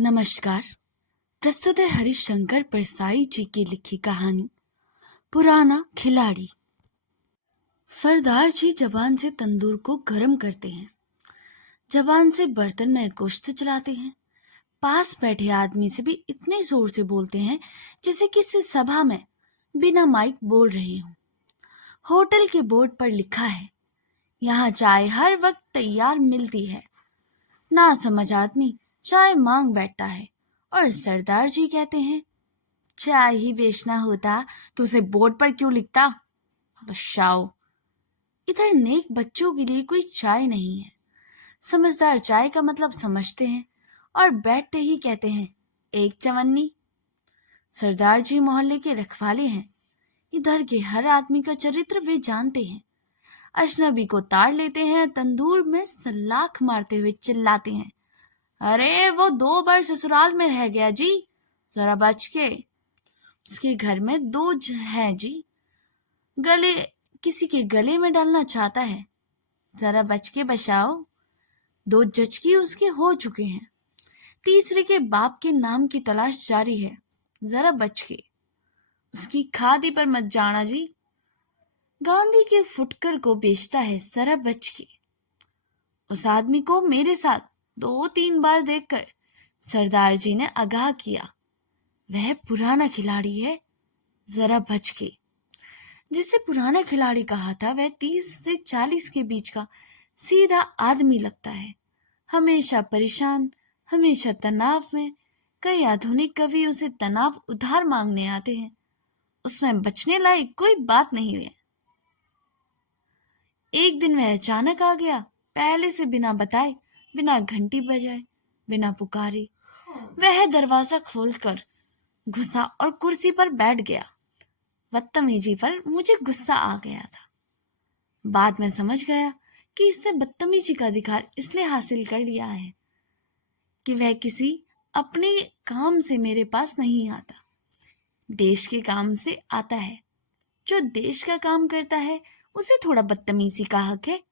नमस्कार। प्रस्तुत है हरिशंकर परसाई जी की लिखी कहानी पुराना खिलाड़ी। सरदार जी जबान से तंदूर को गर्म करते हैं, जबान से बर्तन में गोश्त चलाते हैं, पास बैठे आदमी से भी इतने जोर से बोलते हैं जैसे किसी सभा में बिना माइक बोल रहे हों। होटल के बोर्ड पर लिखा है, यहाँ चाय हर वक्त तैयार मिलती है। ना समझ आदमी चाय मांग बैठता है और सरदार जी कहते हैं, चाय ही बेचना होता तो उसे बोर्ड पर क्यों लिखता? बशाओ। इधर नेक बच्चों के लिए कोई चाय नहीं है। समझदार चाय का मतलब समझते हैं और बैठते ही कहते हैं, एक चवन्नी। सरदार जी मोहल्ले के रखवाले हैं। इधर के हर आदमी का चरित्र वे जानते हैं। अजनबी को ताड़ लेते हैं, तंदूर में सलाख मारते हुए चिल्लाते हैं, अरे वो 2 बार ससुराल में रह गया जी, जरा बच के। उसके घर में 2 है जी, गले किसी के गले में डालना चाहता है, जरा बच के बचाओ। 2 जचकी उसके हो चुके हैं, तीसरे के बाप के नाम की तलाश जारी है, जरा बच के। उसकी खादी पर मत जाना जी, गांधी के फुटकर को बेचता है, जरा बच के। उस आदमी को मेरे साथ 2-3 बार देखकर सरदार जी ने आगाह किया, वह पुराना खिलाड़ी है, जरा बच के। जिसे पुराना खिलाड़ी कहा था वह 30 से 40 के बीच का सीधा आदमी लगता है, हमेशा परेशान, हमेशा तनाव में। कई आधुनिक कवि उसे तनाव उधार मांगने आते हैं, उसमें बचने लायक कोई बात नहीं है। एक दिन वह अचानक आ गया, पहले से बिना बताए, बिना घंटी बजाए, बिना पुकारे। वह दरवाजा खोलकर घुसा और कुर्सी पर बैठ गया। बदतमीजी पर मुझे गुस्सा आ गया था। बाद में समझ गया कि इसने बदतमीजी का अधिकार इसलिए हासिल कर लिया है कि वह किसी अपने काम से मेरे पास नहीं आता, देश के काम से आता है। जो देश का काम करता है उसे थोड़ा बदतमीजी का हक है।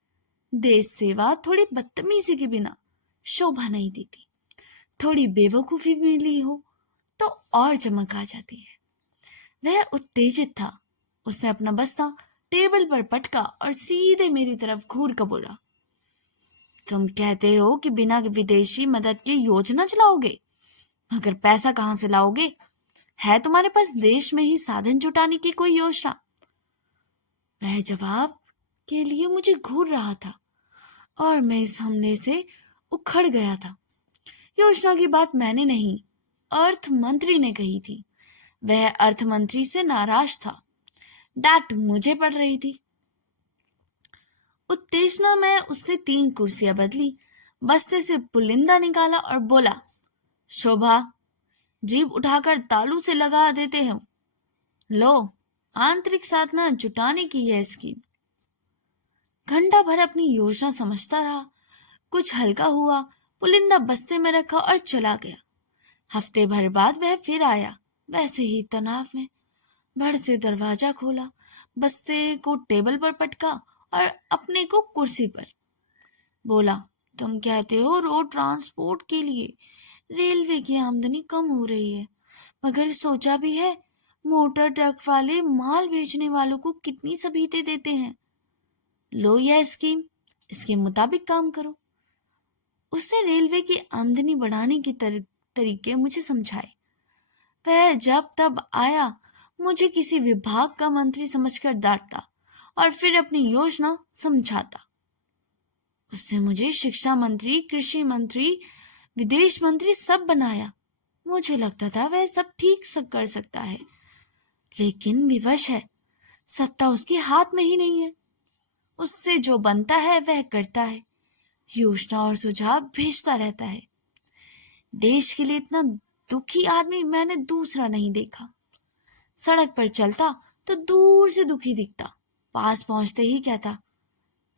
देश सेवा थोड़ी बदतमीजी के बिना शोभा नहीं देती। थोड़ी बेवकूफी मिली हो तो और चमक आ जाती है। वह उत्तेजित था। उसने अपना बस्ता टेबल पर पटका और सीधे मेरी तरफ घूर कर बोला, तुम कहते हो कि बिना विदेशी मदद की योजना चलाओगे, मगर पैसा कहां से लाओगे? है तुम्हारे पास देश में ही साधन जुटाने की कोई योजना? वह जवाब के लिए मुझे घूर रहा था और मैं इस हमले से उखड़ गया था। योजना की बात मैंने नहीं, अर्थ मंत्री ने कही थी। वह अर्थ मंत्री से नाराज था। डांट मुझे पड़ रही थी। उत्तेजना में उसने 3 कुर्सियां बदली, बस्ते से पुलिंदा निकाला और बोला, शोभा, जीभ उठाकर तालू से लगा देते हो। लो, आंतरिक साधना जुटाने की है स्कीम। घंटा भर अपनी योजना समझता रहा। कुछ हल्का हुआ, पुलिंदा बस्ते में रखा और चला गया। हफ्ते भर बाद वह फिर आया, वैसे ही तनाव में। भड़ से दरवाजा खोला, बस्ते को टेबल पर पटका और अपने को कुर्सी पर। बोला, तुम कहते हो रोड ट्रांसपोर्ट के लिए रेलवे की आमदनी कम हो रही है, मगर सोचा भी है मोटर ट्रक वाले माल बेचने वालों को कितनी सबीतें देते हैं? लो यह स्कीम, इसके मुताबिक काम करो। उसने रेलवे की आमदनी बढ़ाने की तरीके मुझे समझाए। वह जब तब आया, मुझे किसी विभाग का मंत्री समझकर डांटता और फिर अपनी योजना समझाता। उसने मुझे शिक्षा मंत्री, कृषि मंत्री, विदेश मंत्री सब बनाया। मुझे लगता था वह सब ठीक कर सकता है, लेकिन विवश है, सत्ता उसके हाथ में ही नहीं है। उससे जो बनता है वह करता है, योजना और सुझाव भेजता रहता है। देश के लिए इतना दुखी आदमी मैंने दूसरा नहीं देखा। सड़क पर चलता तो दूर से दुखी दिखता, पास पहुंचते ही कहता,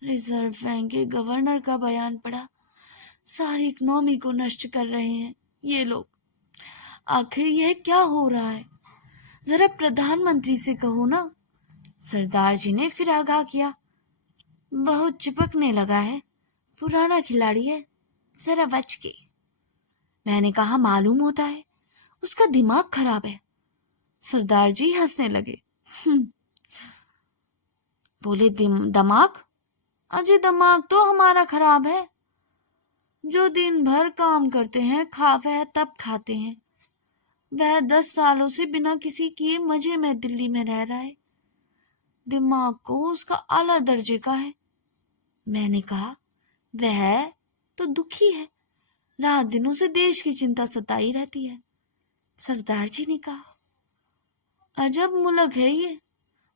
रिजर्व बैंक के गवर्नर का बयान पड़ा, सारी इकोनॉमी को नष्ट कर रहे हैं ये लोग। आखिर यह क्या हो रहा है? जरा प्रधानमंत्री से कहो ना। सरदार जी ने फिर आगाह किया, बहुत चिपकने लगा है, पुराना खिलाड़ी है, जरा बच के। मैंने कहा, मालूम होता है, उसका दिमाग खराब है। सरदार जी हंसने लगे। बोले, दिमाग? अजी, दिमाग तो हमारा खराब है। जो दिन भर काम करते हैं, खा वह तब खाते हैं। वह 10 सालों से बिना किसी किए मजे में दिल्ली में रह रहा है। दिमाग को उसका आला दर्जे का है। मैंने कहा, वह तो दुखी है, रात दिनों से देश की चिंता सताई रहती है। सरदार जी ने कहा, अजब मुल्क है ये,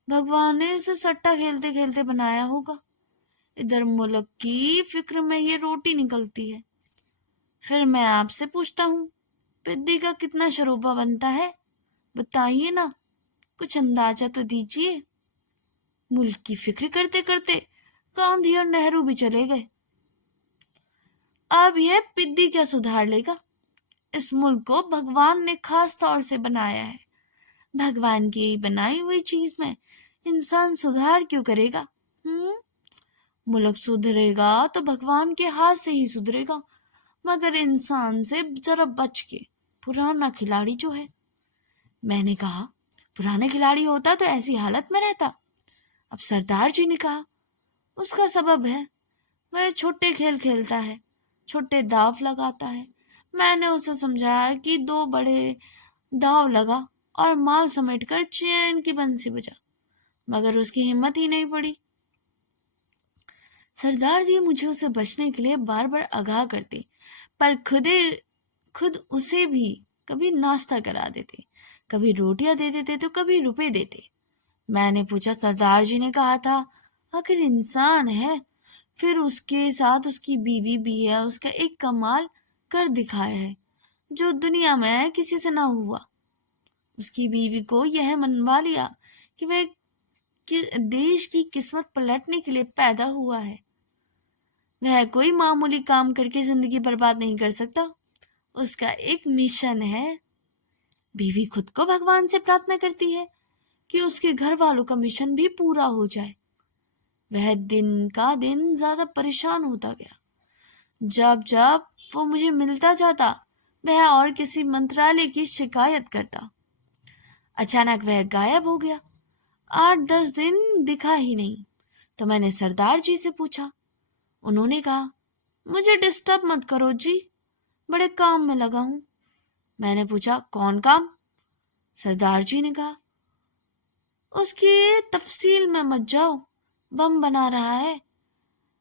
भगवान ने इसे सट्टा खेलते खेलते बनाया होगा। इधर मुल्क की फिक्र में ये रोटी निकलती है। फिर मैं आपसे पूछता हूँ, पिद्दी का कितना शरोबा बनता है? बताइए ना, कुछ अंदाजा तो दीजिए। मुल्क की फिक्र करते करते गांधी और नेहरू भी चले गए। अब यह पिद्दी क्या सुधार लेगा? इस मुल्क को भगवान ने खास तौर से बनाया है। भगवान की बनाई हुई चीज में इंसान सुधार क्यों करेगा? मुल्क सुधरेगा तो भगवान के हाथ से ही सुधरेगा, मगर इंसान से जरा बच के। पुराना खिलाड़ी जो है। मैंने कहा, पुराना खिलाड़ी होता तो ऐसी हालत में रहता। अब सरदार जी ने कहा, उसका सबब है, वह छोटे खेल खेलता है, छोटे दाव लगाता है। मैंने उसे समझाया कि 2 बड़े दाव लगा और माल समेटकर चैन की बंसी बजा, मगर उसकी हिम्मत ही नहीं पड़ी। सरदार जी मुझे उसे बचने के लिए बार बार आगाह करते, पर खुद उसे भी कभी नाश्ता करा देते, कभी रोटियां दे देते तो कभी रुपए देते। मैंने पूछा, सरदार जी ने कहा था, आखिर इंसान है, फिर उसके साथ उसकी बीवी भी है, उसका एक कमाल कर दिखाया है जो दुनिया में किसी से ना हुआ। उसकी बीवी को यह मनवा लिया कि वह देश की किस्मत पलटने के लिए पैदा हुआ है। वह कोई मामूली काम करके जिंदगी बर्बाद नहीं कर सकता। उसका एक मिशन है। बीवी खुद को भगवान से प्रार्थना करती है कि उसके घर वालों का मिशन भी पूरा हो जाए। वह दिन का दिन ज्यादा परेशान होता गया। जब जब वो मुझे मिलता जाता, वह और किसी मंत्रालय की शिकायत करता। अचानक वह गायब हो गया। 8-10 दिन दिखा ही नहीं। तो मैंने सरदार जी से पूछा। उन्होंने कहा, मुझे डिस्टर्ब मत करो जी, बड़े काम में लगा हूं। मैंने पूछा, कौन काम? सरदार जी ने कहा, उसकी तफसील में मत जाओ। बम बना रहा है,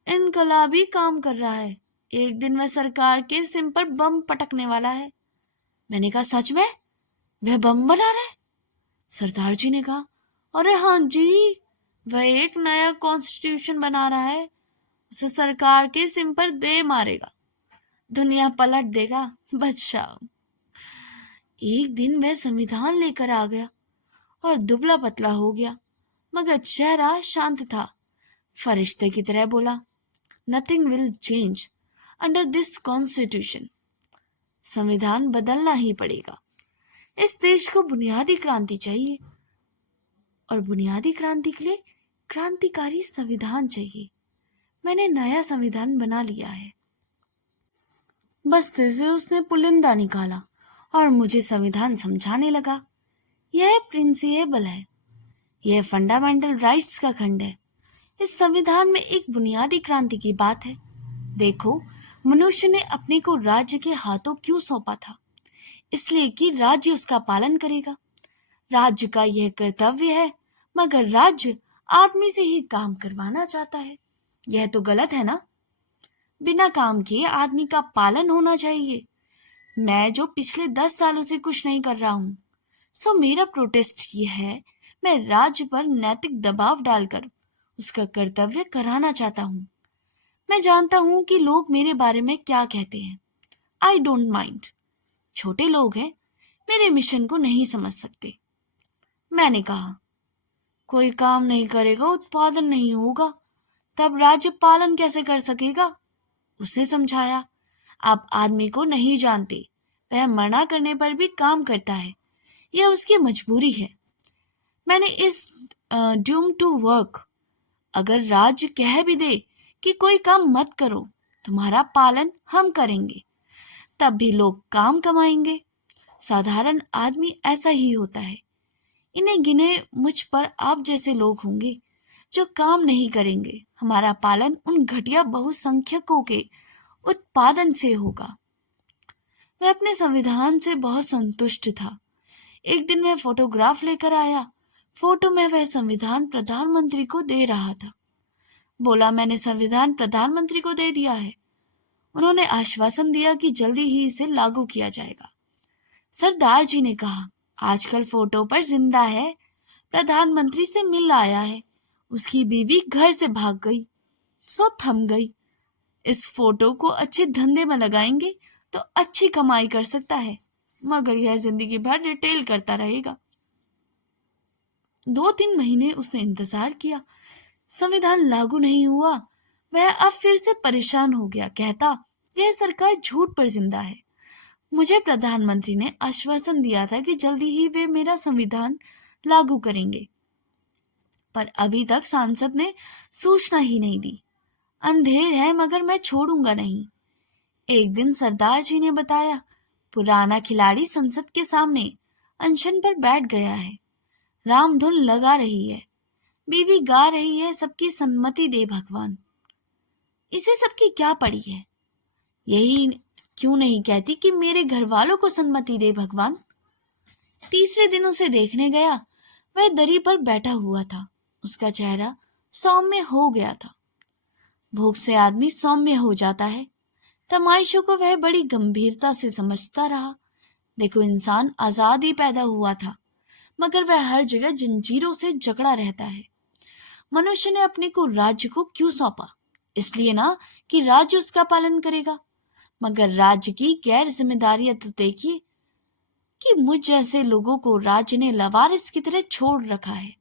इनकलाबी काम कर रहा है। एक दिन वह सरकार के सिम पर बम पटकने वाला है। मैंने कहा, सच में वह बम बना रहा है? सरदार जी ने कहा, अरे हाँ जी, वह एक नया कॉन्स्टिट्यूशन बना रहा है। उसे सरकार के सिम पर दे मारेगा, दुनिया पलट देगा। बच जाओ। एक दिन वह संविधान लेकर आ गया और दुबला पतला हो गया, मगर चेहरा शांत था। फरिश्ते की तरह बोला, nothing will change under this constitution. संविधान बदलना ही पड़ेगा। इस देश को बुनियादी क्रांति चाहिए, और बुनियादी क्रांति के लिए क्रांतिकारी संविधान चाहिए। मैंने नया संविधान बना लिया है। बस्ते से उसने पुलिंदा निकाला और मुझे संविधान समझाने लगा। यह प्रिंसिपल है, यह फंडामेंटल राइट्स का खंड है। इस संविधान में एक बुनियादी क्रांति की बात है। देखो, मनुष्य ने अपने को राज्य के हाथों क्यों सौंपा था? इसलिए कि राज्य उसका पालन करेगा। राज्य का यह कर्तव्य है, मगर राज्य आदमी से ही काम करवाना चाहता है। यह तो गलत है ना? बिना काम किए आदमी का पालन होना चाहिए। मैं जो पिछले 10 सालों से कुछ नहीं कर रहा हूं, सो मेरा प्रोटेस्ट ये है, मैं राज्य पर नैतिक दबाव डालकर उसका कर्तव्य कराना चाहता हूं। मैं जानता हूं कि लोग मेरे बारे में क्या कहते हैं। I don't mind. छोटे लोग हैं, मेरे मिशन को नहीं समझ सकते। मैंने कहा, कोई काम नहीं करेगा, उत्पादन नहीं होगा, तब राज्य पालन कैसे कर सकेगा? उसे समझाया, आप आदमी को नहीं जानते, वह मना करने पर भी काम करता है, यह उसकी मजबूरी है। मैंने इस ड्यूम टू वर्क, अगर राज्य कह भी दे कि कोई काम मत करो, तुम्हारा पालन हम करेंगे, तब भी लोग काम कमाएंगे। साधारण आदमी ऐसा ही होता है। इन्हें गिने मुझ पर आप जैसे लोग होंगे जो काम नहीं करेंगे। हमारा पालन उन घटिया बहुसंख्यकों के उत्पादन से होगा। वह अपने संविधान से बहुत संतुष्ट था। एक दिन वह फोटोग्राफ लेकर आया। फोटो में वह संविधान प्रधानमंत्री को दे रहा था। बोला, मैंने संविधान प्रधानमंत्री को दे दिया है। उन्होंने आश्वासन दिया कि जल्दी ही इसे लागू किया जाएगा। सरदार जी ने कहा, आजकल फोटो पर जिंदा है, प्रधानमंत्री से मिल आया है। उसकी बीवी घर से भाग गई, सो थम गई। इस फोटो को अच्छे धंधे में लगाएंगे तो अच्छी कमाई कर सकता है, मगर यह जिंदगी भर रिटेल करता रहेगा। 2-3 महीने उसने इंतजार किया, संविधान लागू नहीं हुआ। वह अब फिर से परेशान हो गया। कहता, यह सरकार झूठ पर जिंदा है। मुझे प्रधानमंत्री ने आश्वासन दिया था कि जल्दी ही वे मेरा संविधान लागू करेंगे, पर अभी तक सांसद ने सूचना ही नहीं दी। अंधेर है मगर मैं छोड़ूंगा नहीं। एक दिन सरदार जी ने बताया, पुराना खिलाड़ी संसद के सामने अनशन पर बैठ गया है। रामधुन लगा रही है, बीवी गा रही है, सबकी सम्मति दे भगवान। इसे सबकी क्या पड़ी है? यही क्यों नहीं कहती कि मेरे घर वालों को सम्मति दे भगवान। तीसरे दिन उसे देखने गया। वह दरी पर बैठा हुआ था। उसका चेहरा सौम्य हो गया था। भूख से आदमी सौम्य हो जाता है। तमाइशों को वह बड़ी गंभीरता से समझता रहा। देखो, इंसान आजाद ही पैदा हुआ था, मगर वह हर जगह जंजीरों से जकड़ा रहता है। मनुष्य ने अपने को राज्य को क्यों सौंपा? इसलिए ना कि राज्य उसका पालन करेगा। मगर राज्य की गैर जिम्मेदारियां तो देखिए कि मुझ जैसे लोगों को राज्य ने लवारिस की तरह छोड़ रखा है।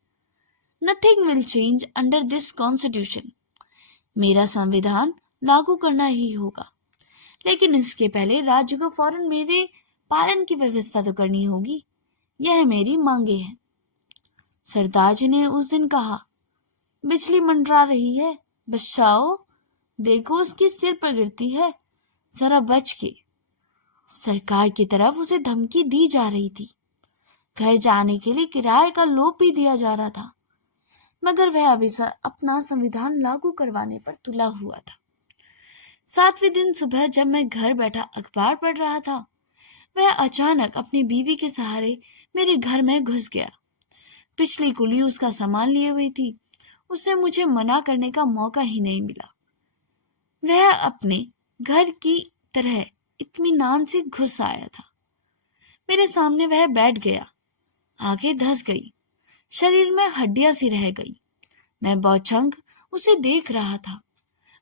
Nothing will change under this constitution. मेरा संविधान लागू करना ही होगा, लेकिन इसके पहले राज्य को फौरन मेरे पालन की व्यवस्था तो करनी होगी। यह मेरी मांगे हैं। सरदार जी ने उस दिन कहा, बिजली मंडरा रही है, बचाओ, देखो उसकी सिर पर गिरती है, जरा बच के। सरकार की तरफ उसे धमकी दी जा रही थी। घर जाने के लिए किराए का लोभ भी दिया जा रहा था, मगर वह अभी अपना संविधान लागू करवाने पर तुला हुआ था। 7वें दिन सुबह जब मैं घर बैठा अखबार पढ़ रहा था, वह अचानक अपनी बीवी के सहारे मेरे घर में घुस गया। पिछली कुली उसका सामान लिए हुई थी। उसे मुझे मना करने का मौका ही नहीं मिला। वह अपने घर की तरह इत्मीनान से घुस आया था। मेरे सामने वह बैठ गया। आंखें धंस गई, शरीर में हड्डियां सी रह गई। मैं बौछंग उसे देख रहा था।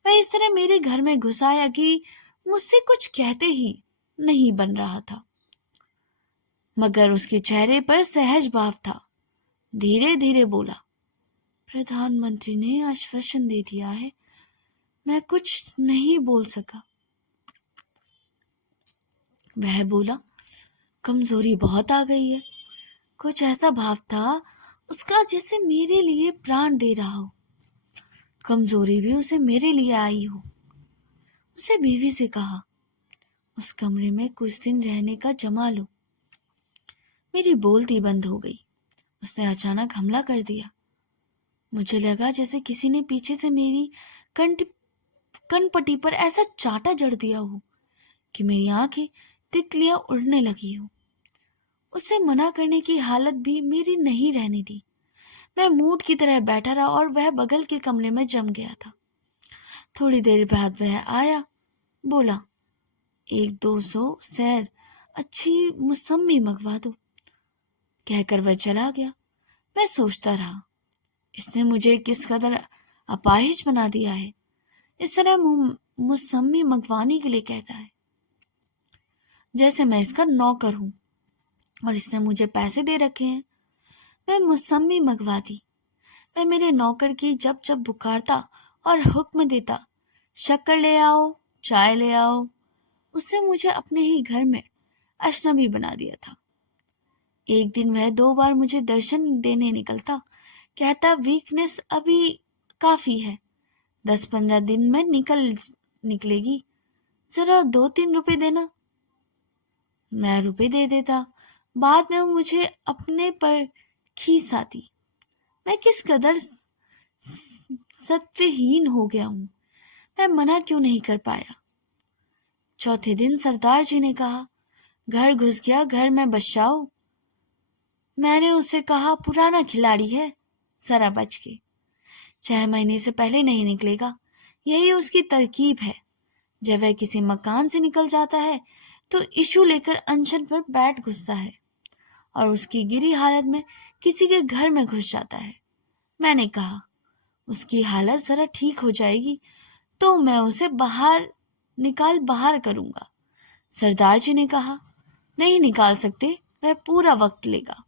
वह इस तरह मेरे घर में घुस आया कि मुझसे कुछ कहते ही नहीं बन रहा था, मगर उसके चेहरे पर सहज भाव था। धीरे धीरे बोला, प्रधानमंत्री ने आश्वासन दे दिया है। मैं कुछ नहीं बोल सका। वह बोला, कमजोरी बहुत आ गई है। कुछ ऐसा भाव था उसका जैसे मेरे लिए प्राण दे रहा हो। कमजोरी भी उसे मेरे लिए आई हो। उसे बीवी से कहा, उस कमरे में कुछ दिन रहने का जमा लो। मेरी बोलती बंद हो गई। उसने अचानक हमला कर दिया। मुझे लगा जैसे किसी ने पीछे से मेरी कनपट्टी पर ऐसा चांटा जड़ दिया हो कि मेरी आंखें तितलियां उड़ने लगी हो। उसे मना करने की हालत भी मेरी नहीं रहने दी। मैं मूठ की तरह बैठा रहा और वह बगल के कमरे में जम गया था। थोड़ी देर बाद वह आया, बोला, 1-200 सैर अच्छी मौसमी मंगवा दो। कहकर वह चला गया। मैं सोचता रहा, इसने मुझे किस कदर अपाहिज बना दिया है। इस तरह मौसमी मंगवाने के लिए कहता है जैसे मैं इसका नौकर हूं और इसने मुझे पैसे दे रखे हैं। मैं मौसमी मंगवा दी। वह मेरे नौकर की जब जब पुकारता और हुक्म देता, शक्कर ले आओ, चाय ले आओ, उससे मुझे अपने ही घर में अजनबी बना दिया था। एक दिन वह 2 बार मुझे दर्शन देने निकलता। कहता, वीकनेस अभी काफी है, 10-15 दिन में निकलेगी, जरा 2-3 रुपए देना। मैं रुपए दे देता। बाद में वो मुझे अपने पर खीस आती। मैं किस कदर सत्वहीन हो गया हूँ। मैं मना क्यों नहीं कर पाया। चौथे दिन सरदार जी ने कहा, घर घुस गया, घर में बच जाओ। मैंने उससे कहा, पुराना खिलाड़ी है, जरा बच के, 6 महीने से पहले नहीं निकलेगा। यही उसकी तरकीब है। जब वह किसी मकान से निकल जाता है तो इशू लेकर अनशन पर बैठ घुसता है और उसकी गिरी हालत में किसी के घर में घुस जाता है। मैंने कहा, उसकी हालत जरा ठीक हो जाएगी तो मैं उसे बाहर करूंगा। सरदार जी ने कहा, नहीं निकाल सकते, वह पूरा वक्त लेगा।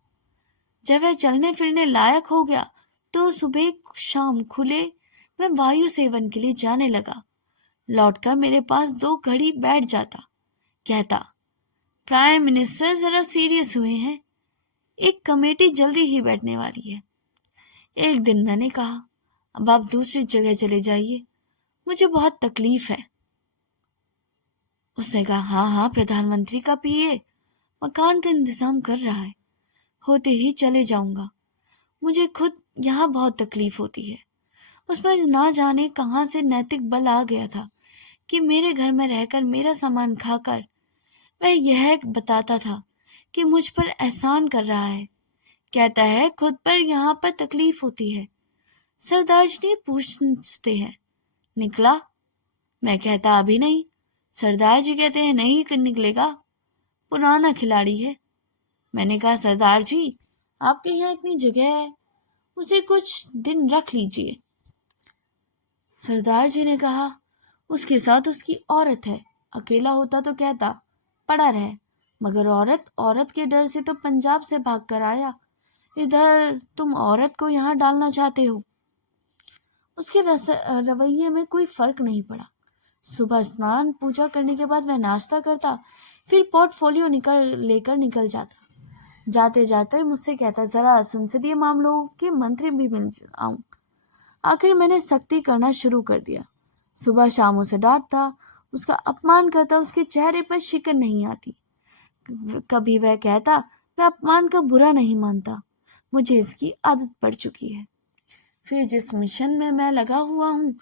जब वह चलने फिरने लायक हो गया तो सुबह शाम खुले मैं वायु सेवन के लिए जाने लगा। लौटकर मेरे पास 2 घड़ी बैठ जाता, कहता, प्राइम मिनिस्टर जरा सीरियस हुए हैं, एक कमेटी जल्दी ही बैठने वाली है। एक दिन मैंने कहा, अब आप दूसरी जगह चले जाइए, मुझे बहुत तकलीफ है। उसने कहा, हाँ हाँ, प्रधानमंत्री का पीए मकान का इंतजाम कर रहा है, होते ही चले जाऊंगा। मुझे खुद यहाँ बहुत तकलीफ होती है। उसमें ना जाने कहाँ से नैतिक बल आ गया था कि मेरे घर में रहकर मेरा सामान खाकर वह यह बताता था कि मुझ पर एहसान कर रहा है। कहता है, खुद पर यहाँ पर तकलीफ होती है। सरदार जी पूछते हैं, निकला? मैं कहता, अभी नहीं। सरदार जी कहते हैं, नहीं निकलेगा, पुराना खिलाड़ी है। मैंने कहा, सरदार जी, आपके यहाँ इतनी जगह है, उसे कुछ दिन रख लीजिए। सरदार जी ने कहा, उसके साथ उसकी औरत है, अकेला होता तो कहता पड़ा रहे, मगर औरत के डर से तो पंजाब से भाग कर आया, इधर तुम औरत को यहाँ डालना चाहते हो। उसके रवैये में कोई फर्क नहीं पड़ा। सुबह स्नान पूजा करने के बाद वह नाश्ता करता, फिर पोर्टफोलियो लेकर निकल जाता। जाते जाते मुझसे कहता, जरा संसदीय मामलों के मंत्री भी मिल आऊं। आखिर मैंने सख्ती करना शुरू कर दिया। सुबह शाम उसे डांटता, उसका अपमान करता, उसके चेहरे पर शिकन नहीं आती। कभी वह कहता, मैं अपमान का बुरा नहीं मानता, मुझे इसकी आदत पड़ चुकी है। फिर जिस मिशन में मैं लगा हुआ हूँ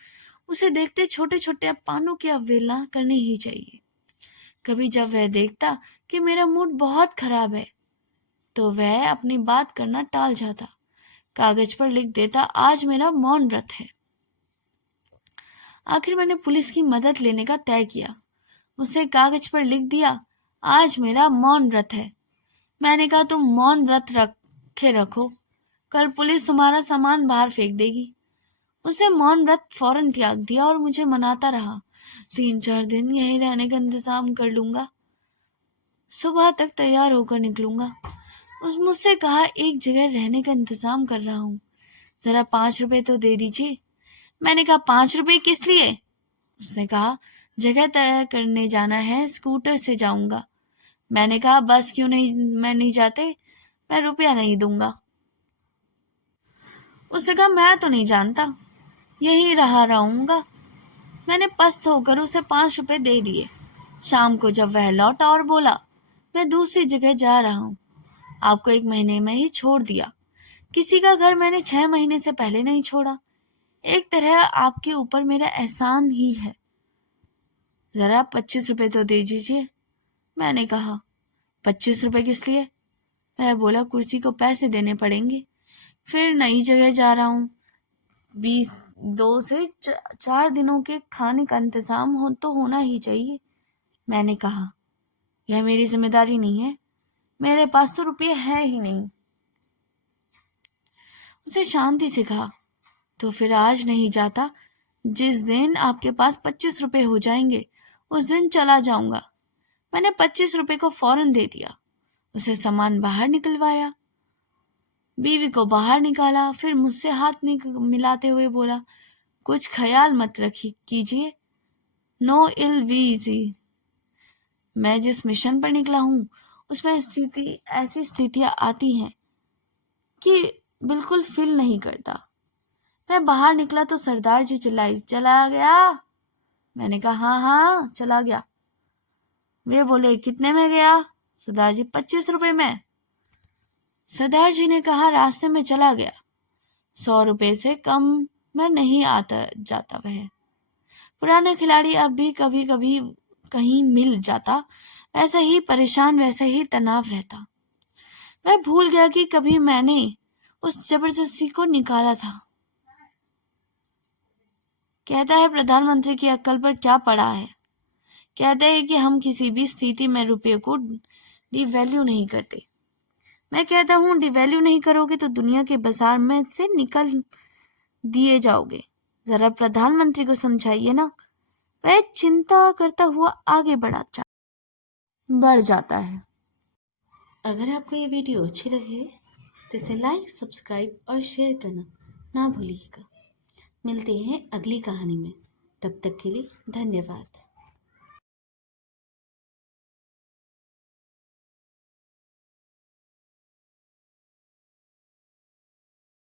उसे देखते छोटे छोटे अपमानों की अवहेलना करनी ही चाहिए। कभी जब वह देखता कि मेरा मूड बहुत खराब है तो वह अपनी बात करना टाल जाता, कागज पर लिख देता, आज मेरा मौन व्रत है। आखिर मैंने पुलिस की मदद लेने का तय किया। उससे कागज पर लिख दिया, आज मेरा मौन व्रत है। मैंने कहा, तुम मौन व्रत रखो, कल पुलिस तुम्हारा सामान बाहर फेंक देगी। उसे मौन व्रत फौरन त्याग दिया और मुझे मनाता रहा, 3-4 दिन यहीं रहने का इंतजाम कर लूंगा, सुबह तक तैयार होकर निकलूंगा। मुझसे कहा, एक जगह रहने का इंतजाम कर रहा हूँ, जरा 5 रुपए तो दे दीजिए। मैंने कहा, 5 रुपए किस लिए? उसने कहा, जगह तय करने जाना है, स्कूटर से जाऊंगा। मैंने कहा, बस क्यों नहीं, मैं नहीं जाते, मैं रुपया नहीं दूंगा। उसने कहा, मैं तो नहीं जानता, यही रहा रहूंगा। मैंने पस्त होकर उसे 5 रुपए दे दिए। शाम को जब वह लौटा और बोला, मैं दूसरी जगह जा रहा हूँ, आपको 1 महीने में ही छोड़ दिया। किसी का घर मैंने 6 महीने से पहले नहीं छोड़ा। एक तरह आपके ऊपर मेरा एहसान ही है, जरा 25 रुपए तो दे दीजिए। मैंने कहा, 25 रुपए किस लिए? वह बोला, कुर्सी को पैसे देने पड़ेंगे, फिर नई जगह जा रहा हूँ, 2 से 4 दिनों के खाने का इंतजाम तो होना ही चाहिए। मैंने कहा, यह मेरी जिम्मेदारी नहीं है, मेरे पास तो रुपये है ही नहीं। उसे शांति से कहा, तो फिर आज नहीं जाता, जिस दिन आपके पास 25 रुपए हो जाएंगे उस दिन चला जाऊंगा। मैंने 25 रुपए को फौरन दे दिया। उसे सामान बाहर निकलवाया, बीवी को बाहर निकाला, फिर मुझसे हाथ मिलाते हुए बोला, कुछ ख्याल मत कीजिए, नो इल वीजी। मैं जिस मिशन पर निकला हूँ उसमें ऐसी स्थितियां आती हैं कि बिल्कुल फील नहीं करता। मैं बाहर निकला तो सरदार जी चिल्लाई, चला गया? मैंने कहा, हाँ हाँ चला गया। वे बोले, कितने में गया? सरदार जी 25 रुपए में। सरदार जी ने कहा, रास्ते में चला गया। 100 रुपए से कम में नहीं आता जाता वह। पुराना खिलाड़ी अब भी कभी कभी कहीं मिल जाता, वैसे ही परेशान, वैसे ही तनाव रहता। वह भूल गया कि कभी मैंने उस जबरदस्ती को निकाला था। कहता है प्रधानमंत्री की अक्ल पर क्या पड़ा है। कहते हैं कि हम किसी भी स्थिति में रुपये को डिवैल्यू नहीं करते। मैं कहता हूँ डिवैल्यू नहीं करोगे तो दुनिया के बाजार में से निकल दिए जाओगे। जरा प्रधानमंत्री को समझाइए ना। वह चिंता करता हुआ आगे बढ़ जाता है। अगर आपको ये वीडियो अच्छी लगे तो इसे लाइक, सब्सक्राइब और शेयर करना ना भूलिएगा। मिलते हैं अगली कहानी में। तब तक के लिए धन्यवाद।